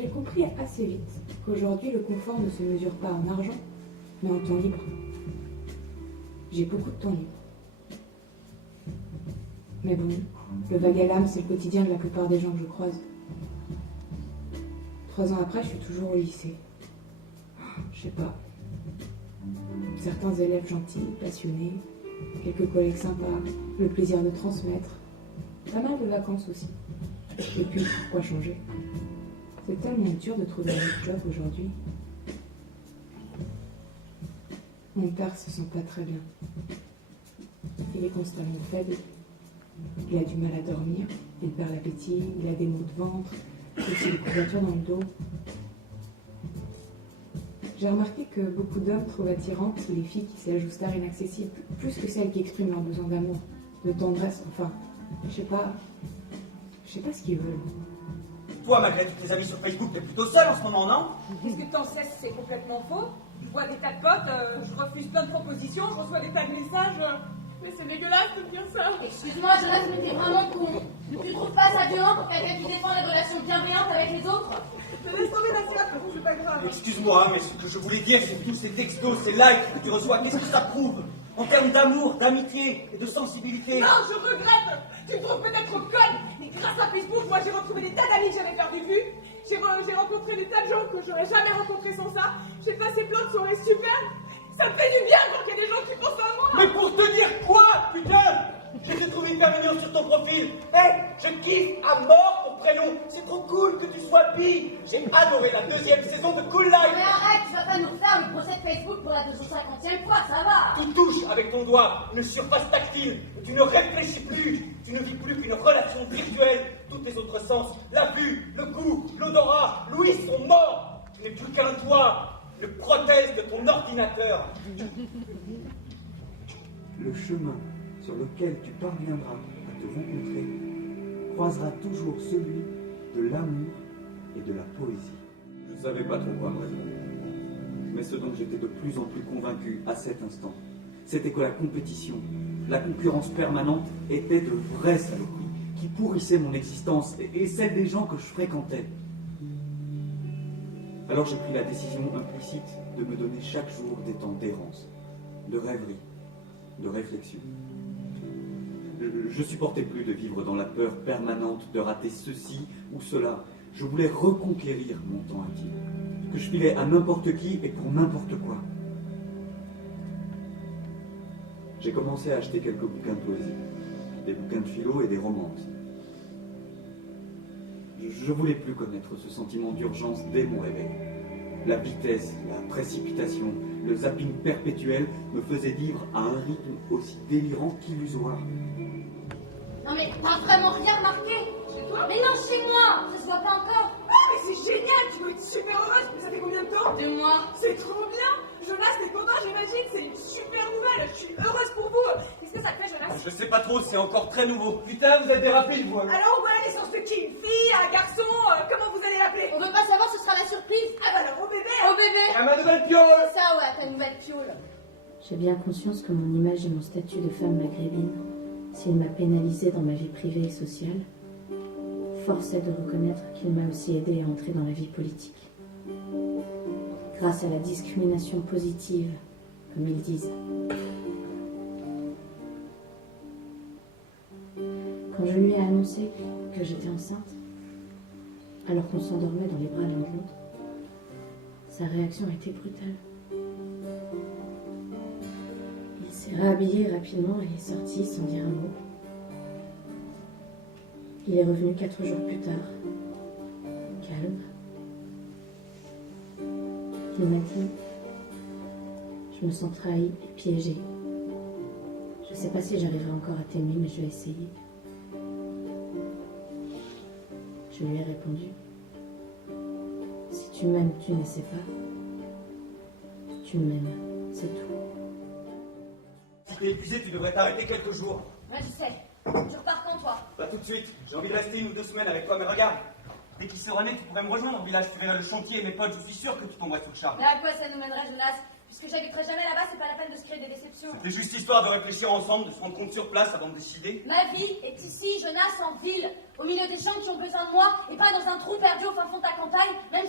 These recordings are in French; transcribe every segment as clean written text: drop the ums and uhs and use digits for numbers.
J'ai compris assez vite qu'aujourd'hui le confort ne se mesure pas en argent, mais en temps libre. J'ai beaucoup de temps libre. Mais bon, le vague à l'âme, c'est le quotidien de la plupart des gens que je croise. 3 ans après, je suis toujours au lycée. Je sais pas. Certains élèves gentils, passionnés, quelques collègues sympas, le plaisir de transmettre. Pas mal de vacances aussi. Et puis, pourquoi changer? C'est tellement dur de trouver un job aujourd'hui. Mon père se sent pas très bien. Il est constamment faible. Il a du mal à dormir, il perd l'appétit, il a des maux de ventre, aussi des courbatures dans le dos. J'ai remarqué que beaucoup d'hommes trouvent attirantes les filles qui s'élèvent aux stars inaccessibles, plus que celles qui expriment leur besoin d'amour, de tendresse, enfin, je sais pas ce qu'ils veulent. Toi, malgré tous tes amis sur Facebook, t'es plutôt seul en ce moment, non? Qu'est-ce que t'en sais? C'est complètement faux. Je vois des tas de potes, je refuse plein de propositions, je reçois des tas de messages. Mais c'est dégueulasse de dire ça. Excuse-moi, Jonas, mais t'es vraiment con. Tu trouves pas ça violent pour quelqu'un qui défend les relations bienveillantes avec les autres? Mais laisse tomber la fiat, c'est pas grave. Excuse-moi, mais ce que je voulais dire, c'est que tous ces textos, ces likes que tu reçois, qu'est-ce que ça prouve en termes d'amour, d'amitié et de sensibilité? Non, je regrette. Tu me trouves peut-être conne, mais grâce à Facebook, moi j'ai retrouvé des tas d'amis que j'avais perdu de vue. J'ai rencontré des tas de gens que j'aurais jamais rencontrés sans ça. J'ai passé plein de soirées super. Ça me fait du bien quand il y a des gens qui pensent à moi. Mais pour te dire quoi, putain? J'ai trouvé hyper mignon sur ton profil. Je kiffe à mort ton prénom. C'est trop cool que tu sois bi. J'ai adoré la 2e saison de Cool Life. Mais arrête, tu vas pas nous refaire le procès de Facebook pour la 250e fois, ça va. Tu touches avec ton doigt une surface tactile. Tu ne réfléchis plus. Tu ne vis plus qu'une relation virtuelle. Tous tes autres sens, la vue, le goût, l'odorat, l'ouïe sont morts. Tu n'es plus qu'un doigt, une prothèse de ton ordinateur. Le chemin sur lequel tu parviendras à te rencontrer croisera toujours celui de l'amour et de la poésie. Je ne savais pas trop quoi me répondre. Mais ce dont j'étais de plus en plus convaincu à cet instant, c'était que la compétition, la concurrence permanente était de vraies saloperies qui pourrissaient mon existence et celle des gens que je fréquentais. Alors j'ai pris la décision implicite de me donner chaque jour des temps d'errance, de rêverie, de réflexion. Je supportais plus de vivre dans la peur permanente de rater ceci ou cela. Je voulais reconquérir mon temps intime, que je filais à n'importe qui et pour n'importe quoi. J'ai commencé à acheter quelques bouquins de poésie, des bouquins de philo et des romances. Je voulais plus connaître ce sentiment d'urgence dès mon réveil. La vitesse, la précipitation, le zapping perpétuel me faisaient vivre à un rythme aussi délirant qu'illusoire. Non mais t'as vraiment rien remarqué? Chez toi? Mais non, chez moi. Ça se voit pas encore. Ah, mais c'est génial, tu dois être super heureuse. Mais ça fait combien de temps? 2 mois. C'est trop bien. Jonas, t'es content, j'imagine. C'est une super nouvelle. Je suis heureuse pour vous. Qu'est-ce que ça fait, Jonas? Je sais pas trop, c'est encore très nouveau. Putain, vous êtes des rapides, vous. Alors, voilà naissance de qui? Une fille, un garçon? Comment vous allez l'appeler? On veut pas savoir, ce sera la surprise. Ah bah alors, au bébé. Au bébé. Et à ma nouvelle piole. C'est ça, ouais, ta nouvelle piole. J'ai bien conscience que mon image et mon statut de femme maghrébine, s'il m'a pénalisée dans ma vie privée et sociale, force est de reconnaître qu'il m'a aussi aidée à entrer dans la vie politique. Grâce à la discrimination positive, comme ils disent. Quand je lui ai annoncé que j'étais enceinte, alors qu'on s'endormait dans les bras l'un de l'autre, sa réaction a été brutale. Il s'est rhabillé rapidement et est sorti sans dire un mot. Il est revenu 4 jours plus tard, calme. Il m'a dit « Je me sens trahie et piégée. Je ne sais pas si j'arriverai encore à t'aimer, mais je vais essayer. » Je lui ai répondu « Si tu m'aimes, tu n'essaies pas. Tu m'aimes, c'est tout. » Si t'es épuisé, tu devrais t'arrêter quelques jours. Ouais, je sais. Tu repars quand, toi? Pas tout de suite. J'ai envie de rester 1 ou 2 semaines avec toi, mais regarde. Dès qu'il sera né, tu pourrais me rejoindre au village. Tu verras le chantier et mes potes. Je suis sûr que tu tomberais sous le charme. Mais à quoi ça nous mènerait, Jonas? Puisque j'habiterai jamais là-bas, c'est pas la peine de se créer des déceptions. C'est juste histoire de réfléchir ensemble, de se rendre compte sur place avant de décider. Ma vie est ici, Jonas, en ville, au milieu des gens qui ont besoin de moi, et pas dans un trou perdu au fin fond de ta campagne, même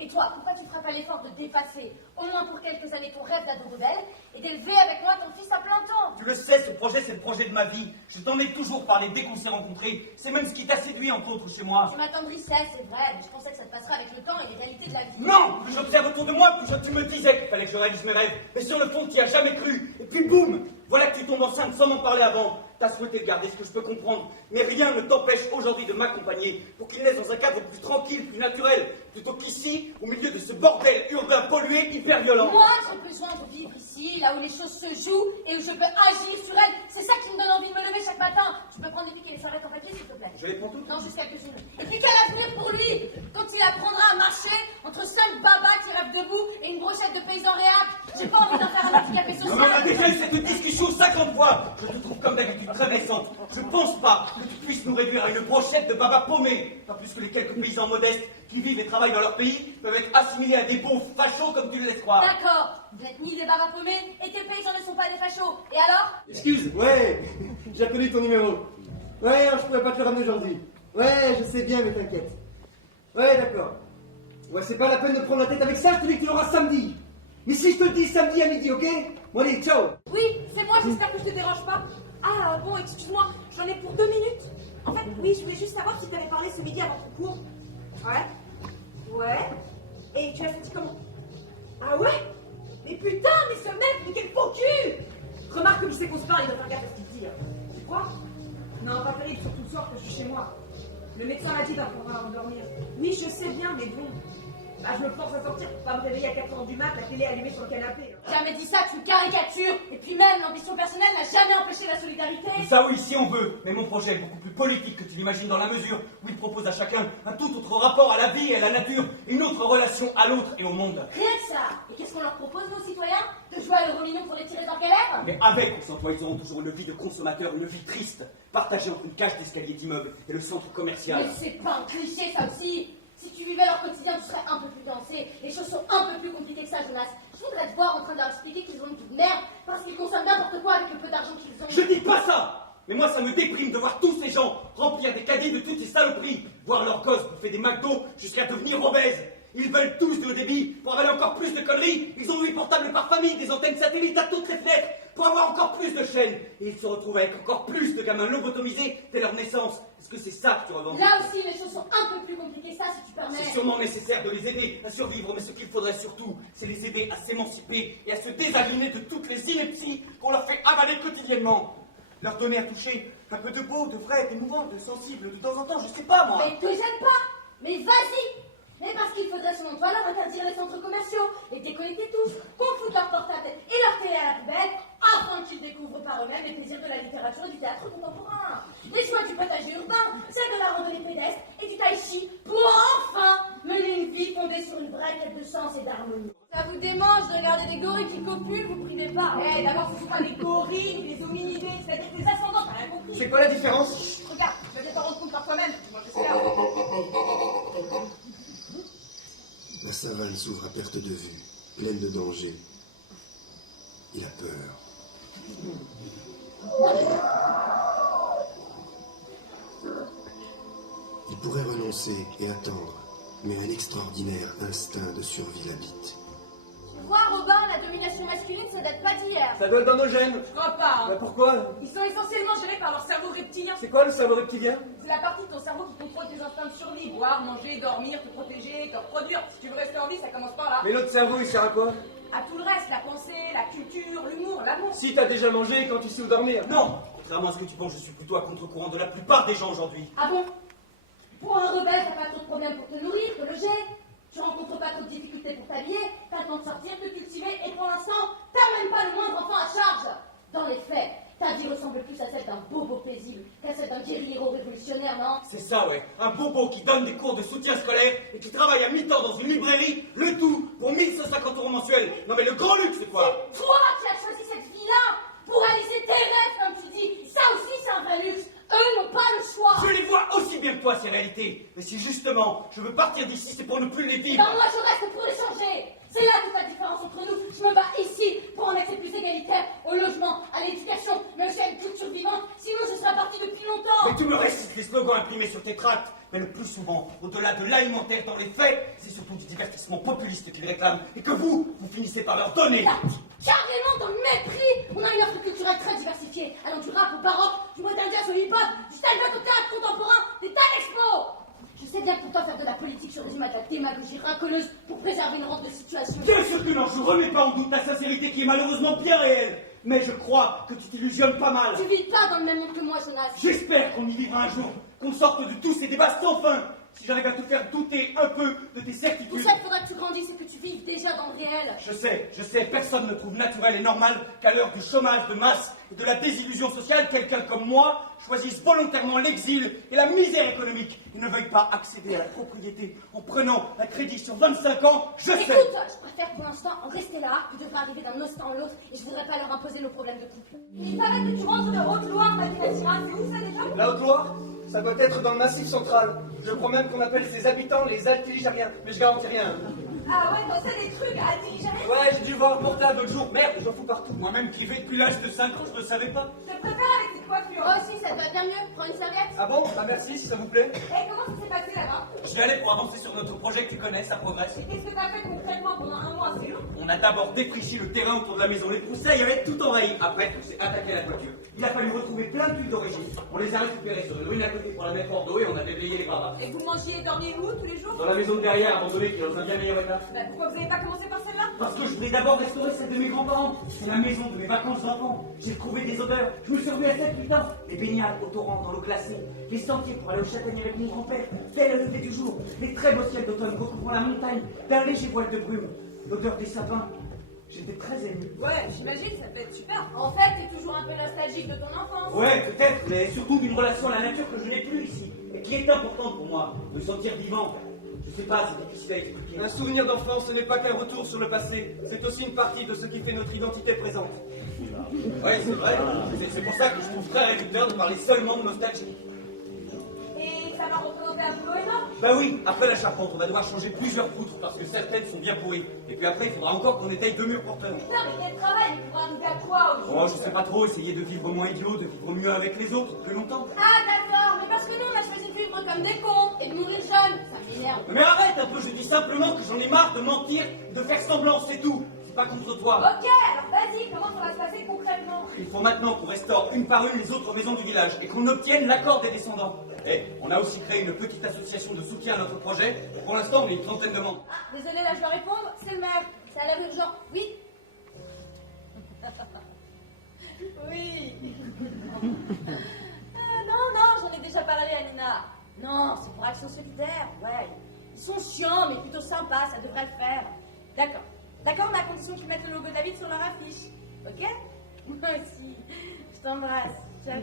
Et toi, pourquoi tu feras pas l'effort de dépasser, au moins pour quelques années, ton rêve d'ado rebelle et d'élever avec moi ton fils à plein temps? Tu le sais, ce projet, c'est le projet de ma vie. Je t'en ai toujours parlé dès qu'on s'est rencontrés. C'est même ce qui t'a séduit, entre autres, chez moi. Tu m'attendrissais, c'est vrai, mais je pensais que ça te passerait avec le temps et les réalités de la vie. Non! Plus j'observe autour de moi, plus tu me disais qu'il fallait que je réalise mes rêves. Mais sur le fond, tu n'y as jamais cru. Et puis boum! Voilà que tu tombes enceinte sans m'en parler avant. T'as souhaité le garder, ce que je peux comprendre. Mais rien ne t'empêche aujourd'hui de m'accompagner pour qu'il naisse dans un cadre plus tranquille, plus naturel, plutôt qu'ici, au milieu de ce bordel urbain pollué, hyper violent. Moi, j'ai besoin de vivre ici, là où les choses se jouent et où je peux agir sur elles. C'est ça qui me donne envie de me lever chaque matin. Tu peux prendre les pics et les serviettes en papier, s'il te plaît? Je les prends toutes? Non, juste quelques-unes. Et puis quel avenir pour lui quand il apprendra à marcher entre 5 babas qui rêvent debout et une brochette de paysans réac? J'ai pas envie d'en faire un handicapé social. Non, mais on a déjà eu cette discussion 50 fois. Je te trouve comme d'habitude très blessante. Je pense pas que tu puisses nous réduire à une brochette de babas paumés. Pas plus que les quelques paysans modestes qui vivent et travaillent dans leur pays peuvent être assimilés à des bons fachos comme tu le laisses croire. D'accord, vous n'êtes ni des babas paumés et tes paysans ne sont pas des fachos. Et alors? Excuse, ouais, j'ai reconnu ton numéro. Ouais, je pourrais pas te le ramener aujourd'hui. Ouais, je sais bien, mais t'inquiète. Ouais, d'accord. Ouais, c'est pas la peine de prendre la tête avec ça, je te dis que tu l'auras samedi. Mais si je te le dis samedi à midi, ok? Bon, allez, ciao. Oui, c'est moi, j'espère que je te dérange pas. Ah bon, excuse-moi, j'en ai pour 2 minutes. En fait, oui, je voulais juste savoir si t'avais parlé ce midi avant ton cours. Ouais. Et tu as senti comment? Ah ouais? Mais putain, mais ce mec, mais quel faux cul! Remarque comme il sait qu'on se parle, il doit faire gaffe à ce qu'il dit. Tu crois? Non, pas terrible, surtout le soir que je suis chez moi. Le médecin m'a dit d'apprendre à endormir. Oui, je sais bien, mais bon. Bah, je me force à sortir pour pas me réveiller à 4h du mat, la télé allumée sur le canapé. Jamais dit ça, tu caricatures. Et puis même, l'ambition personnelle n'a jamais empêché la solidarité. Ça oui, si on veut, mais mon projet est beaucoup plus politique que tu l'imagines dans la mesure où il propose à chacun un tout autre rapport à la vie et à la nature, une autre relation à l'autre et au monde. Rien que ça. Et qu'est-ce qu'on leur propose, nos citoyens? De jouer à l'euro-million pour les tirer dans quel air? Mais avec ou sans toi, ils auront toujours une vie de consommateur, une vie triste, partagée entre une cage d'escalier d'immeuble et le centre commercial. Mais c'est pas un cliché, ça aussi. Si tu vivais leur quotidien, tu serais un peu plus nuancé. Les choses sont un peu plus compliquées que ça, Jonas. Je voudrais te voir en train de leur expliquer qu'ils ont une vie de merde parce qu'ils consomment n'importe quoi avec le peu d'argent qu'ils ont. Je dis pas ça! Mais moi, ça me déprime de voir tous ces gens remplir des caddies de toutes ces saloperies, voir leurs gosses bouffer des McDo jusqu'à devenir obèses. Ils veulent tous de haut débit pour avaler encore plus de conneries. Ils ont 8 portables par famille, des antennes satellites à toutes les fenêtres pour avoir encore plus de chaînes. Et ils se retrouvent avec encore plus de gamins lobotomisés dès leur naissance. Est-ce que c'est ça que tu revendiques? Là aussi, les choses sont un peu plus compliquées que ça, si tu permets. C'est sûrement nécessaire de les aider à survivre, mais ce qu'il faudrait surtout, c'est les aider à s'émanciper et à se désaligner de toutes les inepties qu'on leur fait avaler quotidiennement. Leur donner à toucher un peu de beau, de vrai, d'émouvant, de sensible, de temps en temps, je sais pas moi. Mais te gêne pas. Mais vas-y. Mais parce qu'il faudrait selon toi leur interdire les centres commerciaux, les déconnecter tous, qu'on foute leur portable et leur télé à la poubelle, afin qu'ils découvrent par eux-mêmes les plaisirs de la littérature et du théâtre contemporain. Les choix du potager urbain, celle de la randonnée pédestre et du tai chi, pour enfin mener une vie fondée sur une vraie quête de sens et d'harmonie. Ça vous démange de regarder des gorilles qui copulent, vous privez pas. Eh, d'abord, ce sont pas des gorilles ou des hominidés, c'est-à-dire des ascendants, t'as rien compris. C'est quoi la différence? Chut, regarde, tu vas peut-être t'en rendre compte par toi-même. Moi, je sais là. La savane s'ouvre à perte de vue, pleine de dangers. Il a peur. Il pourrait renoncer et attendre, mais un extraordinaire instinct de survie l'habite. Tu vois, Robin, la domination masculine, ça date pas d'hier. Ça doit être dans nos gènes. Je crois pas. Bah pourquoi? Ils sont essentiellement gérés par leur cerveau reptilien. C'est quoi le cerveau reptilien? C'est la partie de ton cerveau qui contrôle tes instincts de survie. Boire, manger, dormir, te protéger, te reproduire. Si tu veux rester en vie, ça commence par là. Mais l'autre cerveau, il sert à quoi? À tout le reste, la pensée, la culture, l'humour, l'amour. Si t'as déjà mangé quand tu sais où dormir. Non, contrairement à ce que tu penses, je suis plutôt à contre-courant de la plupart des gens aujourd'hui. Ah bon? Pour un rebelle, t'as pas trop de problèmes pour te nourrir, te loger. Tu rencontres pas trop de difficultés pour t'habiller, t'as le temps de sortir, de cultiver, et pour l'instant, t'as même pas le moindre enfant à charge. Dans les faits, ta vie ressemble plus à celle d'un bobo paisible qu'à celle d'un guerriero révolutionnaire, non? C'est ça, ouais. Un bobo qui donne des cours de soutien scolaire et qui travaille à mi-temps dans une librairie, le tout pour 1150 € mensuels. Non mais le grand luxe, c'est quoi? C'est toi qui as choisi cette vie-là pour réaliser tes rêves, comme tu dis. Ça aussi, c'est un vrai luxe. Eux n'ont pas le choix. Je les vois aussi bien que toi, ces réalités. Mais si justement je veux partir d'ici, c'est pour ne plus les vivre. Ben moi, je reste pour les changer. C'est là toute la différence entre nous. Je me bats ici pour un accès plus égalitaire au logement, à l'éducation, mais aussi à une culture vivante. Sinon, je serais parti depuis longtemps. Mais tu me récites les slogans imprimés sur tes tracts. Mais le plus souvent, au-delà de l'alimentaire dans les faits, c'est surtout du divertissement populiste qu'ils réclament et que vous finissez par leur donner. Là, carrément dans le mépris. On a une offre culturelle très diversifiée, allant du rap au baroque, du modern jazz au hip-hop, du stand-up au théâtre contemporain, des tas d'expos. Je sais bien que pour toi faire de la politique sur des images de la démagogie rincoleuse pour préserver une rente de situation. Bien sûr que non, je ne remets pas en doute ta sincérité qui est malheureusement bien réelle. Mais je crois que tu t'illusionnes pas mal. Tu vis pas dans le même monde que moi, Jonas. J'espère qu'on y vivra un jour, qu'on sorte de tous ces débats sans fin. Si j'arrive à te faire douter un peu de tes certitudes. Pour ça, il faudra que tu grandisses et que tu vives déjà dans le réel. Je sais, personne ne trouve naturel et normal qu'à l'heure du chômage de masse et de la désillusion sociale, quelqu'un comme moi choisisse volontairement l'exil et la misère économique et ne veuille pas accéder à la propriété en prenant un crédit sur 25 ans, je sais. Écoute, je préfère pour l'instant en rester là. Tu devrais arriver d'un instant à l'autre et je voudrais pas leur imposer nos problèmes de couple. Il paraît que tu rentres de Haute-Loire, Mathilda. C'est où ça déjà? La Haute-Loire, ça doit être dans le Massif central. Je crois même qu'on appelle ses habitants les Altéligériens, mais je garantis rien. Ah ouais, dans ça des trucs à digérer. Ouais, j'ai dû voir le portable l'autre jour. Merde, j'en fous partout. Moi-même qui vais depuis l'âge de 5 ans, je ne le savais pas. Je préfère avec tes coiffures. Moi aussi, ça te va bien mieux. Prends une serviette. Ah bon? Bah merci, si ça vous plaît. Et comment ça s'est passé là-bas? J'y allais pour avancer sur notre projet que tu connais, ça progresse. Et qu'est-ce que t'as fait concrètement pendant un mois? C'est long. On a d'abord défriché le terrain autour de la maison. Les broussailles avaient tout envahi. Après, on s'est attaqué à la toiture. Il a fallu retrouver plein de tuiles d'origine. On les a récupérées sur une ruine à côté pour la mettre hors d'eau et on a déblayé les gravats. Et vous mangiez et dormiez où tous les jours? Dans la maison de derrière, abandonnée, qui est dans un bien meilleur état. Bah, pourquoi vous n'avez pas commencé par celle-là? Parce que je voulais d'abord restaurer celle de mes grands-parents. C'est la maison de mes vacances d'enfants. J'ai trouvé des odeurs. Je me suis revu à 7-8 ans. Les baignades au torrent dans l'eau glacée. Les sentiers pour aller au châtaignier avec mon grand-père. Dès la levée du jour. Les très beaux ciels d'automne recouvrant la montagne d'un léger voile de brume. L'odeur des sapins. J'étais très ému. Ouais, j'imagine, ça peut être super. En fait, t'es toujours un peu nostalgique de ton enfance. Ouais, peut-être, mais surtout d'une relation à la nature que je n'ai plus ici. Et qui est importante pour moi. Me sentir vivant. Je sais pas, c'est difficile à expliquer. Un souvenir d'enfance, ce n'est pas qu'un retour sur le passé. C'est aussi une partie de ce qui fait notre identité présente. Ouais, c'est vrai. C'est pour ça que je trouve très réducteur de parler seulement de nostalgie. Et ça va représenter un boulot énorme. Bah oui, après la charpente, on va devoir changer plusieurs poutres parce que certaines sont bien pourries. Et puis après, il faudra encore qu'on étaye 2 murs porteurs. Putain, mais quel travail, il faudra arriver à quoi aujourd'hui? Oh, je sais pas trop, essayer de vivre moins idiot, de vivre mieux avec les autres, plus longtemps. Ah d'accord, mais parce que nous on a choisi de vivre comme des cons et de mourir jeunes, ça m'énerve. Mais arrête un peu, je dis simplement que j'en ai marre de mentir, de faire semblant, c'est tout. C'est pas contre toi. Ok, alors vas-y, comment ça va se passer concrètement? Il faut maintenant qu'on restaure une par une les autres maisons du village et qu'on obtienne l'accord des descendants. Et on a aussi créé une petite association de soutien à notre projet. Pour l'instant, on est une trentaine de membres. Ah, désolé, là je dois répondre, c'est le maire. Ça a l'air urgent, oui. Oui. Non, j'en ai déjà parlé à Nina. Non, c'est pour Action Solidaire, ouais. Ils sont chiants, mais plutôt sympas, ça devrait le faire. D'accord, mais à condition qu'ils mettent le logo David sur leur affiche. Ok? Moi aussi. Je t'embrasse. Ciao.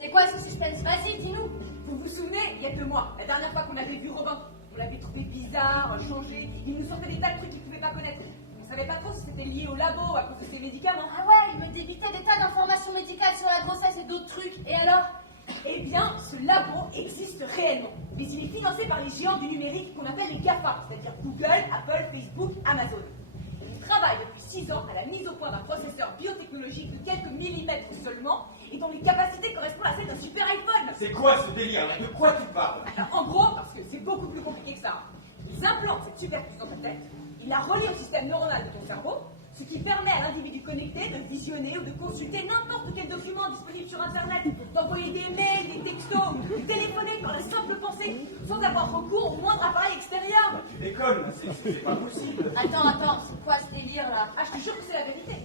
C'est quoi ce suspense? Vas-y, dis-nous. Vous vous souvenez, il y a 2 mois, la dernière fois qu'on avait vu Robin, on l'avait trouvé bizarre, changé, il nous sortait des tas de trucs qu'il ne pouvait pas connaître. On savait pas trop si c'était lié au labo à cause de ses médicaments. Ah ouais, il me débitait des tas d'informations médicales sur la grossesse et d'autres trucs. Et alors? Eh bien, ce labo existe réellement, mais il est financé par les géants du numérique qu'on appelle les GAFA, c'est-à-dire Google, Apple, Facebook, Amazon. Il travaille depuis 6 ans à la mise au point d'un processeur biotechnologique de quelques millimètres seulement, et dont les capacités correspondent à celles d'un super iPhone. C'est quoi ce délire là? De quoi tu parles? Alors, en gros, parce que c'est beaucoup plus compliqué que ça, ils implantent cette superpuce dans ta tête, ils la relient au système neuronal de ton cerveau, ce qui permet à l'individu connecté de visionner ou de consulter n'importe quel document disponible sur Internet, d'envoyer des mails, des textos, de téléphoner par la simple pensée, sans avoir recours au moindre appareil extérieur. Tu déconnes, c'est pas possible. Attends, c'est quoi ce délire là? Ah, je te jure que c'est la vérité.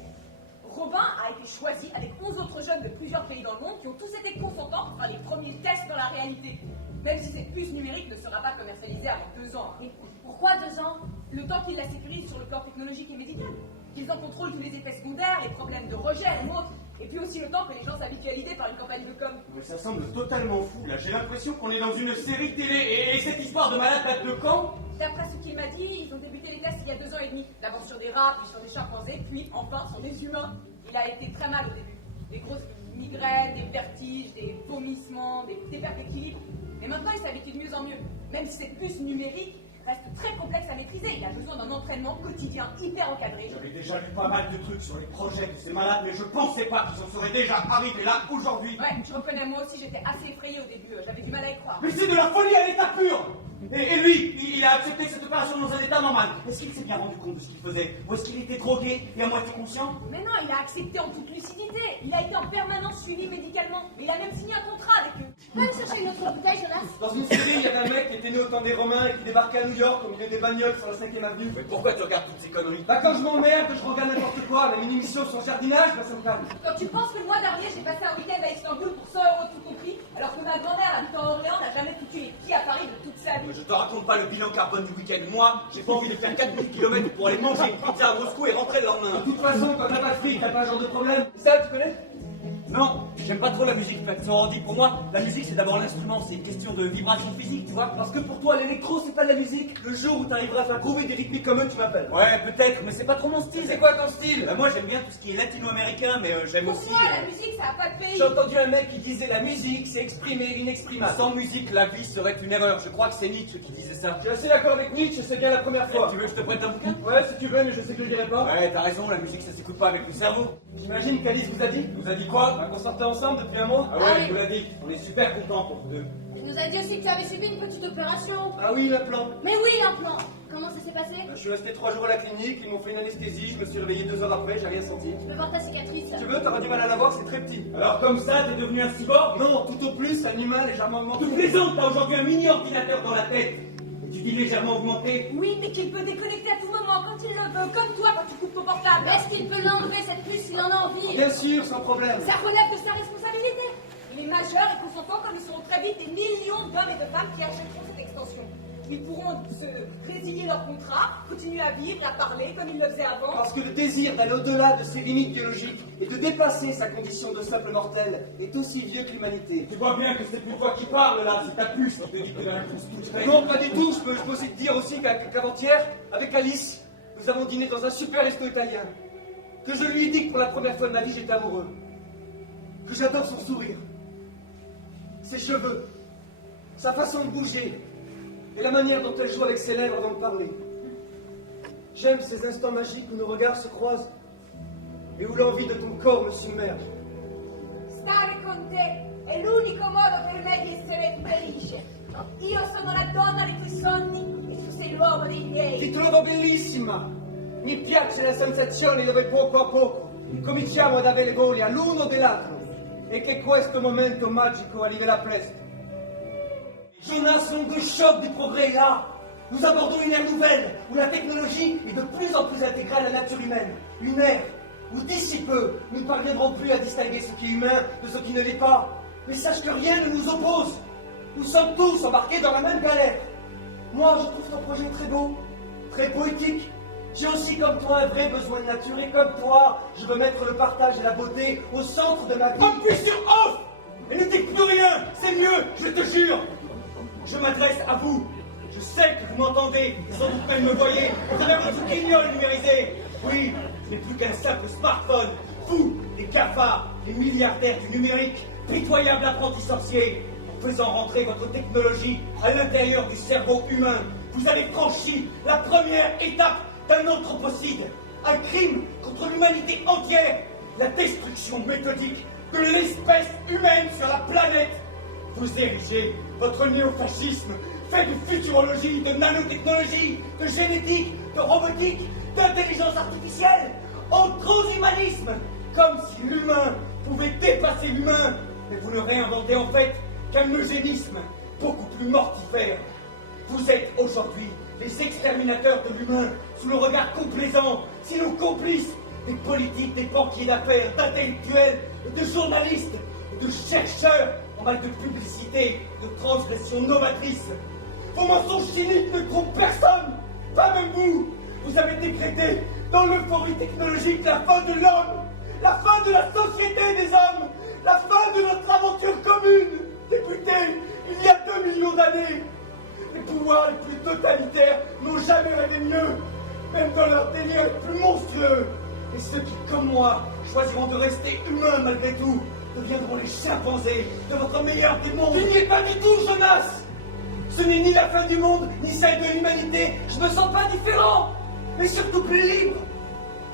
Robin a été choisi avec 11 autres jeunes de plusieurs pays dans le monde qui ont tous été consentants pour faire les premiers tests dans la réalité. Même si cette puce numérique ne sera pas commercialisée avant 2 ans. Mais pourquoi 2 ans? Le temps qu'ils la sécurisent sur le plan technologique et médical. Qu'ils en contrôlent tous les effets secondaires, les problèmes de rejet et autres. Et puis aussi le temps que les gens s'habituent à l'idée par une campagne de com. Mais ça semble totalement fou là. J'ai l'impression qu'on est dans une série télé. Et cette histoire de malade date de quand? D'après ce qu'il m'a dit, ils ont débuté les tests il y a 2 ans et demi. D'abord sur des rats, puis sur des chimpanzés, puis enfin sur des humains. Il a été très mal au début. Des grosses migraines, des vertiges, des vomissements, des pertes d'équilibre. Mais maintenant il s'habitue de mieux en mieux. Même si cette puce numérique reste très complexe à maîtriser. Il a besoin d'un entraînement quotidien hyper encadré. J'avais déjà lu pas mal de trucs sur les projets de ces malades, mais je pensais pas qu'ils en seraient déjà arrivés là aujourd'hui. Ouais, je reconnais, moi aussi j'étais assez effrayée au début, j'avais du mal à y croire. Mais c'est de la folie à l'état pur. Et lui, il a accepté cette opération dans un état normal. Est-ce qu'il s'est bien rendu compte de ce qu'il faisait? Ou est-ce qu'il était drogué et à moitié conscient? Mais non, il a accepté en toute lucidité. Il a été en permanence suivi médicalement. Il a même signé un contrat avec eux. Va me chercher une autre bouteille, Jonas. Dans une série, il y avait un mec qui était né au temps des Romains et qui débarquait à New York au milieu des bagnoles sur la 5ème avenue. Mais pourquoi tu regardes toutes ces conneries? Bah quand je m'emmerde, je regarde n'importe quoi, mais une émission sur le jardinage, bah ça me calme. Quand tu penses que le mois dernier, j'ai passé un week-end à Istanbul pour 100 € tout compris, alors que ma grand-mère, habitant à Orléans, n'a jamais foutu les pieds à Paris de toute sa vie. Je te raconte pas le bilan carbone du week-end. Moi, j'ai pas envie de faire 4000 km pour aller manger une pizza à Moscou et rentrer le lendemain. De toute façon, quand t'as pas de fric, t'as pas un genre de problème. Ça, tu connais? Non, j'aime pas trop la musique Flavien Randy. Pour moi, la musique c'est d'abord l'instrument, c'est une question de vibration physique, tu vois. Parce que pour toi, l'électro, c'est pas de la musique. Le jour où t'arriveras à faire groover des rythmiques comme eux, tu m'appelles. Ouais, peut-être, mais c'est pas trop mon style. C'est quoi ton style? Moi j'aime bien tout ce qui est latino-américain, mais j'aime Pour aussi. moi, la musique, ça a pas de pays. J'ai entendu un mec qui disait la musique, c'est exprimer l'inexprimable. Sans musique, la vie serait une erreur. Je crois que c'est Nietzsche qui disait ça. Je suis assez d'accord avec Nietzsche, c'est bien la première fois. Tu veux que je te prête un bouquin? Ouais, si tu veux, mais je sais que je dirai pas. Ouais, t'as raison, la musique ça s'écoute pas avec le cerveau. J'imagine qu'Alice vous a dit. Vous a dit quoi? Bah, qu'on sortait ensemble depuis un mois. Ah ouais, Ah il oui. vous l'a dit. On est super contents pour vous deux. Il nous a dit aussi que tu avais subi une petite opération. Ah oui, l'implant. Mais oui, l'implant. Comment ça s'est passé? Je suis resté 3 jours à la clinique, ils m'ont fait une anesthésie, je me suis réveillé 2 heures après, j'ai rien senti. Je peux voir ta cicatrice. Si tu veux, t'auras du mal à la voir, c'est très petit. Alors comme ça, t'es devenu un cyborg? Non, tout au plus, un humain légèrement augmenté. Tu plaisantes, t'as aujourd'hui un mini-ordinateur dans la tête. Et tu dis légèrement augmenté. Oui, mais qu'il peut déconnecter à tout moment quand il le veut, comme toi quand tu coupes ton portable. Est-ce qu'il peut l'enlever cette puce s'il en a envie? Bien sûr, sans problème. Ça relève de sa responsabilité. Il est majeur et consentant comme ils seront très vite des millions d'hommes et de femmes qui achèteront cette extension. Ils pourront se résilier leur contrat, continuer à vivre et à parler comme ils le faisaient avant. Parce que le désir d'aller au-delà de ses limites biologiques et de dépasser sa condition de simple mortel est aussi vieux que l'humanité. Tu vois bien que c'est plus toi qui parles là, c'est ta puce qui te dit que la réponse toute faite. Non, pas du tout, je peux aussi te dire aussi qu'avant-hier, avec Alice, nous avons dîné dans un super resto italien. Que je lui ai dit que pour la première fois de ma vie, j'étais amoureux. Que j'adore son sourire, ses cheveux, sa façon de bouger, et la manière dont elle joue avec ses lèvres avant de parler. J'aime ces instants magiques où nos regards se croisent et où l'envie de ton corps me submerge. Stare con te è l'unico modo per me di essere felice. Io sono la donna dei tuoi sogni e tu sei l'uomo dei miei. Ti trovo bellissima! Mi piace la sensazione dove poco a poco cominciamo ad avere voglia l'uno dell'altro e che questo momento magico arriverà presto. Jonas, l'onde choc du progrès est là. Nous abordons une ère nouvelle où la technologie est de plus en plus intégrée à la nature humaine. Une ère où d'ici peu, nous ne parviendrons plus à distinguer ce qui est humain de ce qui ne l'est pas. Mais sache que rien ne nous oppose. Nous sommes tous embarqués dans la même galère. Moi, je trouve ton projet très beau, très poétique. J'ai aussi, comme toi, un vrai besoin de nature. Et comme toi, je veux mettre le partage et la beauté au centre de ma vie. Appuie sur off et ne dites plus rien, c'est mieux, je te jure. Je m'adresse à vous. Je sais que vous m'entendez, et sans doute même me voyez, à travers votre guignol numérisé. Oui, ce n'est plus qu'un simple smartphone. Vous, les cafards, les milliardaires du numérique, pitoyables apprentis sorciers, en faisant rentrer votre technologie à l'intérieur du cerveau humain, vous avez franchi la première étape d'un anthropocide, un crime contre l'humanité entière, la destruction méthodique de l'espèce humaine sur la planète. Vous érigez votre néofascisme fait de futurologie, de nanotechnologie, de génétique, de robotique, d'intelligence artificielle, en transhumanisme, comme si l'humain pouvait dépasser l'humain. Mais vous ne réinventez en fait qu'un eugénisme beaucoup plus mortifère. Vous êtes aujourd'hui les exterminateurs de l'humain sous le regard complaisant, sinon complices, des politiques, des banquiers d'affaires, d'intellectuels, de journalistes, de chercheurs en mal de publicité, de transgression novatrice. Vos mensonges cyniques ne trompent personne, pas même vous. Vous avez décrété dans l'euphorie technologique la fin de l'homme, la fin de la société des hommes, la fin de notre aventure commune, débutée il y a 2 millions d'années. Les pouvoirs les plus totalitaires n'ont jamais rêvé mieux, même dans leur délire les plus monstrueux. Et ceux qui, comme moi, choisiront de rester humains malgré tout, deviendront les chimpanzés de votre meilleur démon. Il n'y est pas du tout, Jonas. Ce n'est ni la fin du monde, ni celle de l'humanité. Je me sens pas différent, mais surtout plus libre.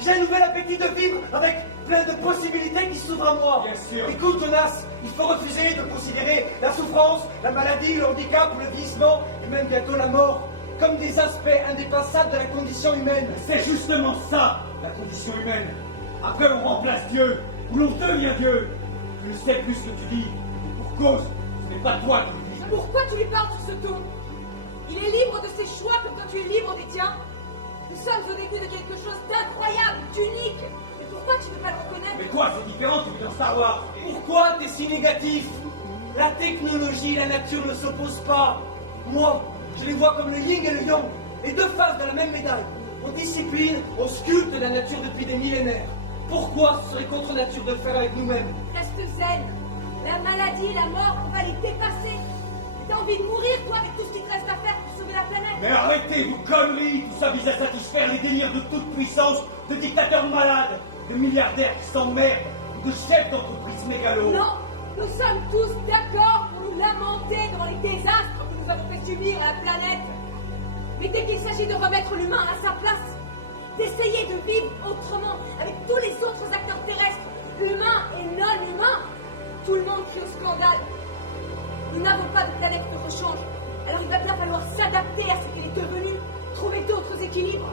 J'ai un nouvel appétit de vivre avec plein de possibilités qui s'ouvrent à moi. Bien sûr. Écoute, Jonas, il faut refuser de considérer la souffrance, la maladie, le handicap, le vieillissement et même bientôt la mort comme des aspects indépassables de la condition humaine. C'est justement ça, la condition humaine. Après, on remplace Dieu, ou l'on devient Dieu. Tu ne sais plus ce que tu dis. Et pour cause, ce n'est pas toi qui le dis. Pourquoi tu lui parles sur ce ton? Il est libre de ses choix comme toi tu es libre des tiens. Nous sommes au début de quelque chose d'incroyable, d'unique. Mais pourquoi tu ne peux pas le reconnaître? Mais quoi, c'est différent, tu veux dans Star Wars. Pourquoi t'es si négatif? La technologie et la nature ne s'opposent pas. Moi, je les vois comme le yin et le yang, les deux faces de la même médaille. On discipline, on sculpte la nature depuis des millénaires. Pourquoi ce serait contre nature de le faire avec nous-mêmes? Reste zen. La maladie, la mort, on va les dépasser. T'as envie de mourir, toi, avec tout ce qui te reste à faire pour sauver la planète? Mais arrêtez vos conneries. Tout ça vise à satisfaire les délires de toute puissance, de dictateurs malades, de milliardaires qui s'emmerdent, ou de chefs d'entreprise mégalos. Non, nous sommes tous d'accord pour nous lamenter devant les désastres que nous avons fait subir à la planète. Mais dès qu'il s'agit de remettre l'humain à sa place, d'essayer de vivre autrement avec tous les autres acteurs terrestres, humains et non humains, tout le monde crie au scandale. Nous n'avons pas de planète de rechange, alors il va bien falloir s'adapter à ce qu'elle est devenue, trouver d'autres équilibres.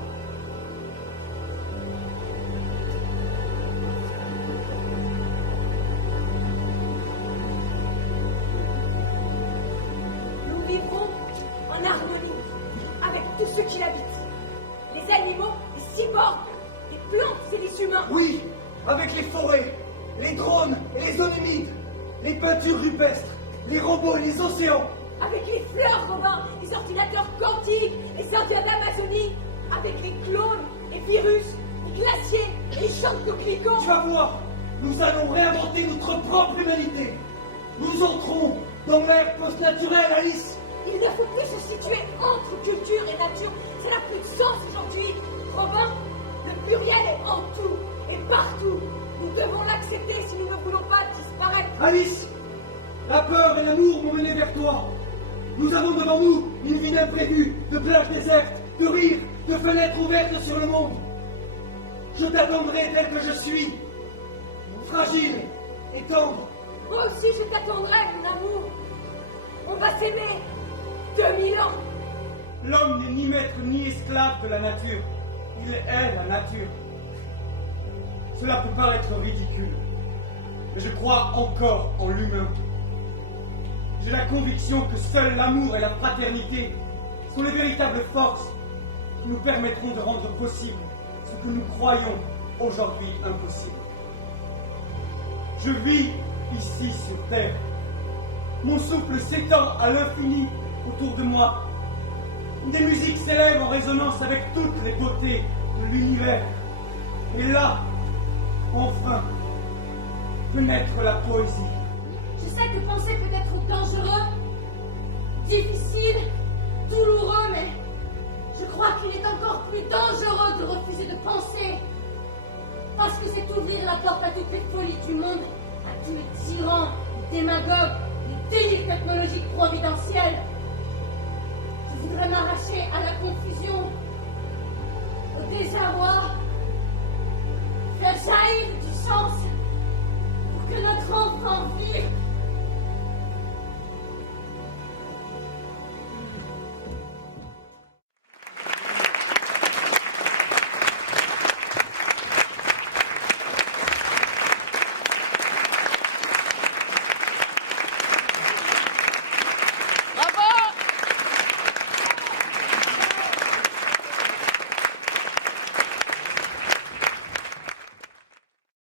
Nous vivrons en harmonie avec tous ceux qui l'habitent. Les animaux, les cyborgs, les plantes et les humains. Oui, avec les forêts, les drones et les zones humides, les peintures rupestres, les robots et les océans. Avec les fleurs, Robin, les ordinateurs quantiques, les Indiens d'Amazonie, avec les clones, les virus, les glaciers et les champs de coquelicots. Tu vas voir, nous allons réinventer notre propre humanité. Nous entrons dans l'ère post-naturelle, Alice. Il ne faut plus se situer entre culture et nature. Ça n'a plus de sens aujourd'hui. Robin, le pluriel est en tout et partout. Nous devons l'accepter si nous ne voulons pas disparaître. Alice, la peur et l'amour m'ont mené vers toi. Nous avons devant nous une vie d'imprévu, de plages désertes, de rires, de fenêtres ouvertes sur le monde. Je t'attendrai tel que je suis, fragile et tendre. Moi aussi, je t'attendrai, mon amour. On va s'aimer 2000 ans. L'homme n'est ni maître ni esclave de la nature. Il est la nature. Cela peut paraître ridicule, mais je crois encore en l'humain. J'ai la conviction que seul l'amour et la fraternité sont les véritables forces qui nous permettront de rendre possible ce que nous croyons aujourd'hui impossible. Je vis ici sur Terre. Mon souffle s'étend à l'infini autour de moi. Des musiques s'élèvent en résonance avec toutes les beautés de l'univers. Et là, enfin, peut naître la poésie. Je sais que penser peut être dangereux, difficile, douloureux, mais je crois qu'il est encore plus dangereux de refuser de penser. Parce que c'est ouvrir la porte à toutes les folies du monde, à tous les tyrans, les démagogues, les délires technologiques providentiels. Je voudrais m'arracher à la confusion, au désarroi,